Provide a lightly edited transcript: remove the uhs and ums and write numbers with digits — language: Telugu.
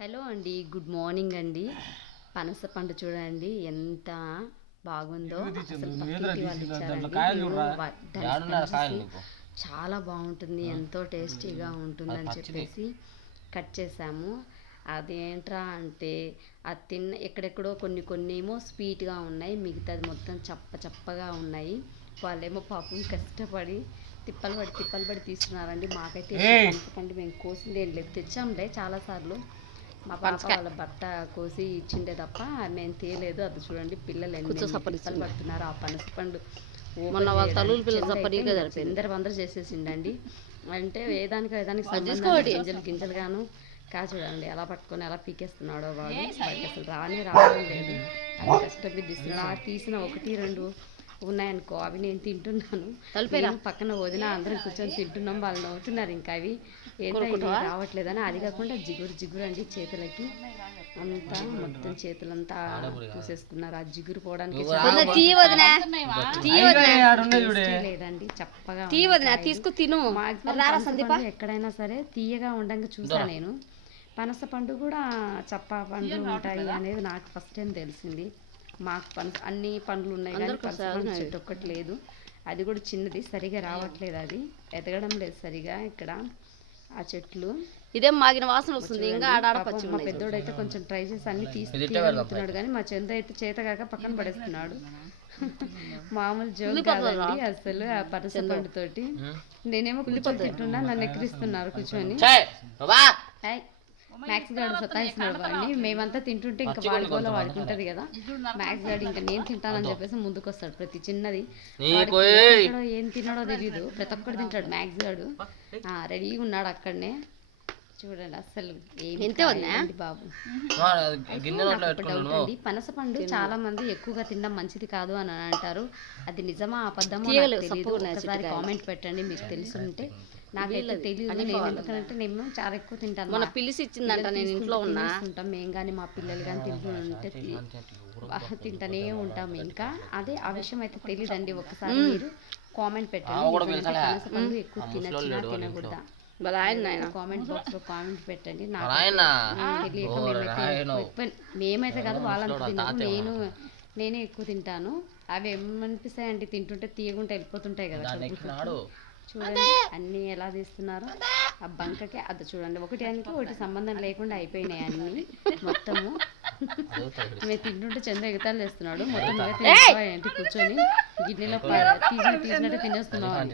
హలో అండి, గుడ్ మార్నింగ్ అండి. పనస పండు చూడండి ఎంత బాగుందో. అసలు పక్కింటి వాళ్ళు ఇచ్చారండి. చాలా బాగుంటుంది, ఎంతో టేస్టీగా ఉంటుందని చెప్పేసి కట్ చేసాము. అదేంట్రా అంటే అది ఎక్కడెక్కడో కొన్ని ఏమో స్వీట్గా ఉన్నాయి, మిగతాది మొత్తం చప్పగా ఉన్నాయి. వాళ్ళేమో పాపం కష్టపడి తిప్పలు పడి తీస్తున్నారండి. మాకైతే పండు మేము కోసింది ఏం లేదు, తెచ్చాంలే చాలాసార్లు. మా పాప వాళ్ళ భర్త కోసి ఇచ్చిండే తప్ప మేము తేలేదు. అది చూడండి పిల్లలు ఎన్ని పడుతున్నారు. ఆ పనస పండు అందరూ చేసేసిండండి. అంటే ఏదానికి గింజలు గాను చూడండి ఎలా పట్టుకొని ఎలా పీకేస్తున్నాడో వాడు. అసలు రావడం లేదు. అది కష్టపడి తీసిన ఒకటి రెండు ఉన్నాయనుకో, అవి నేను తింటున్నాను. పక్కన వదిన అందరం కూర్చొని తింటున్నాం. వాళ్ళు నవ్వుతున్నారు. ఇంకా అవి ఏంటో రావట్లేదని. అది కాకుండా జిగురు అండి చేతులకి అంతా, మొత్తం చేతులంతా పూసేసుకున్నారు. ఆ జిగురు పోవడానికి లేదండి, చప్పగా తీసుకు తిను. ఎక్కడైనా సరే తీయగా ఉండంగా చూసా నేను. పనస పండు కూడా చప్ప పండ్లు ఉంటాయి అనేది నాకు ఫస్ట్ టైం తెలిసింది. మాకు అన్ని పండ్లు ఉన్నాయి కానీ పనస పండు చెట్టు ఒక్కటి లేదు. అది కూడా చిన్నది, సరిగా రావట్లేదు, అది ఎదగడం లేదు సరిగా ఇక్కడ ఆ చెట్లు. ఇదే మాగిన వాసన వస్తుంది. ఇంకా మా పెద్దోడు అయితే కొంచెం ట్రై చేసి అన్ని తీసుకెళ్తున్నాడు కానీ మా చంద్ర అయితే చేతగాక పక్కన పడేస్తున్నాడు. మామూలు జోక్ కాదండి అసలు. ఆ పనస పండు తోటి నేనేమో కూర్చొని తింటున్నా, నన్ను ఎక్కిరిస్తున్నారు కూర్చొని. మ్యాక్స్ గాడు సతాయిస్తున్నాడు వాడిని. మేమంతా తింటుంటే ఇంకా వాడుకోలో వాడుకుంటది కదా. మ్యాక్స్ గాడు ఇంకా నేను తింటానని చెప్పేసి ముందుకు వస్తాడు. ప్రతి చిన్నది ఏం తిన్నాడో తెలియదు, ప్రతి ఒక్కడు తింటాడు. మ్యాక్స్ గాడు రెడీగా ఉన్నాడు అక్కడనే. చూడండి అసలు ఏమి బాబు. పనస పండు చాలా మంది ఎక్కువగా తినడం మంచిది కాదు అని అంటారు. అది నిజమా అబద్ధమో తెలియదు. ఒకసారి కామెంట్ పెట్టండి మీకు తెలుసుంటే. నాకైతే తెలియదు. నేను ఎందుకంటే నేను చాలా ఎక్కువ తింటాను. మన పిలిచి ఇచ్చిందంట, నేను ఇంట్లో ఉంటాం మేము కానీ మా పిల్లలు కానీ తింటుంటే తింటూనే ఉంటాం. ఇంకా అదే ఆ విషయం అయితే తెలియదండి. ఒకసారి మీరు కామెంట్ పెట్టండి. పనస పండు ఎక్కువ తినచ్చినా తినకూడదా కామెంట్ బాక్స్ లో కామెంట్ పెట్టండి. నాకు తెలియక మేమైతే కాదు వాళ్ళంతా తినరు, నేనే ఎక్కువ తింటాను. అవి ఏమనిపిస్తాయంటే తింటుంటే తీయగుంటే వెళ్ళిపోతుంటాయి కదా. చూడండి అన్ని ఎలా తీస్తున్నారు ఆ బంకకి. అది చూడండి ఒకటి సంబంధం లేకుండా అయిపోయినాయి అన్ని మొత్తము. మేము తింటుంటే చంద్ర ఎగతాలు చేస్తున్నాడు. మొత్తం ఏంటి కూర్చొని గిన్నెలో తీసినట్టు తినేస్తున్నాం.